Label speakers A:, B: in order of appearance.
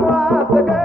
A: Come on, come on.